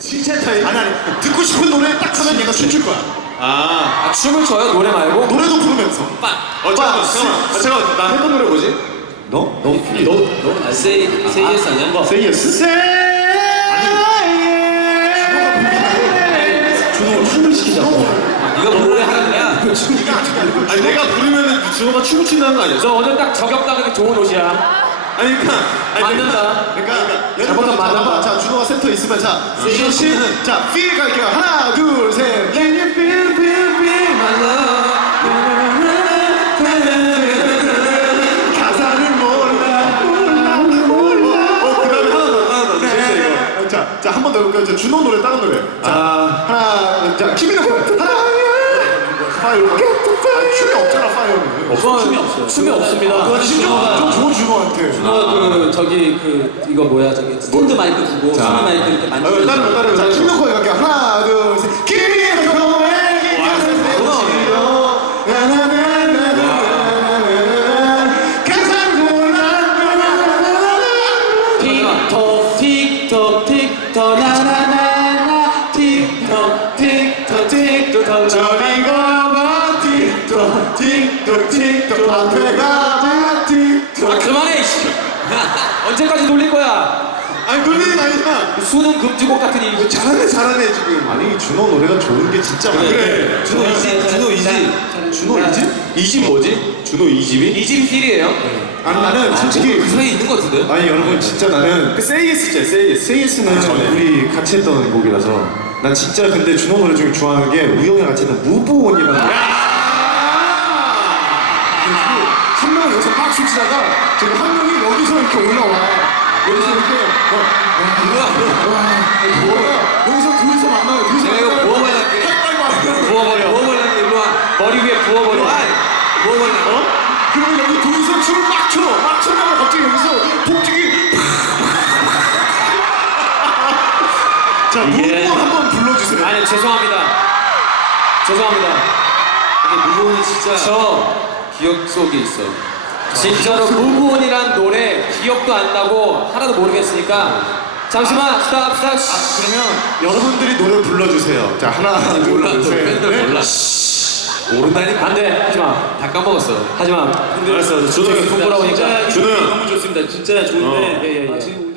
신체타임? 아니 아니 듣고 싶은 노래 딱 하면 얘가 춤출 거야 아, 아, 아, 춤을 춰요? 노래 말고? 노래도 부르면서 빠어 잠깐만 바, 잠깐만 잠깐나 했던 노래 뭐지? 너? 너? 아, 아니, 주호가 주호가 주호가 시키자 너? 너? 아 세이.. 세이 예스 아니야? 뭐? 세이 예스? 세이 아니 내가 부르면은 주호가 춤을 춘다는 거 아니야? 저 어제 딱 저격당하게 좋은 옷이야 아니 그러니까 아니 그러니까 잘못한 맞아 봐자 준호가 센터 있으면 자 준호 응. 응. 자 f e 갈게요 하나 둘셋 Can you feel feel f 가사를 몰라 몰라 가사를 몰라 어그 아, 다음에 하나 아, 아, 아, 아, 아, 아, 더 하나 더재 자자한 번더 준호 노래 다른 노래 자 아. 하나 자 김민호 하나 Get t 없 없어. 춤이 없어요. 춤이 그거 없습니다. 아, 그신중한테 준호가 그 저기 그 이거 뭐야 저기 뭐. 스드 마이크 두고 춤 마이크 이렇게 만들고 다른 다른 팀명커에 갈게 틱톡 틱톡 앞에가 틱아 그만해 이씨 언제까지 놀릴 거야 아니 놀리는 아니야 수능 금지곡 같은 이 잘하네 잘하네 지금 아니 준호 노래가 좋은 게 진짜 많아 그래 준호 이집 준호 이집 준호 이집? 이집 뭐지? 준호 이집이? 이집 이필위에요 아니 네. 나는 솔직히 그 사이에 있는 거 같은데? 아니 여러분 아, 진짜 나는 세이에스죠 세이 세이에스는 우리 같이 했던 곡이라서 난 진짜 근데 준호 노래 중에 좋아하는 게 우영이랑 같이 했던 무보온이라는거 그리고 아. 한명 여기서 빡춤 치다가 지금 한 명이 여기서 이렇게 올라와 우와, 여기서 이렇게 와, 여기서 둘이서 만나고 둘이서 내가 부버려게부버려부어버릴 머리 위에 부어버려 부어버려 어? 그리 여기 둘이서 춤을 막 춰. 막 춰다가 갑자기 여기서 복직이 폭등이... 자, 무거 네. 한번 불러주세요. 아니, 죄송합니다. 죄송합니다. 근데 무거는 진짜. 저. 기억 속에 있어. 아, 진짜로 무구원이란 노래 기억도 안 나고 하나도 모르겠으니까 잠시만 스탑 스탑. 아, 그러면 여러분들이 노래 불러주세요. 쉬. 자 하나 둘셋 팬들 네? 몰라. 오른다니 반대 하지 마. 다 까먹었어. 하지 마. 힘들어. 알았어. 준우 형 콤보라고 니까 준우 너무 좋습니다. 진짜 좋은데. 어. 예, 예, 예. 아, 지금...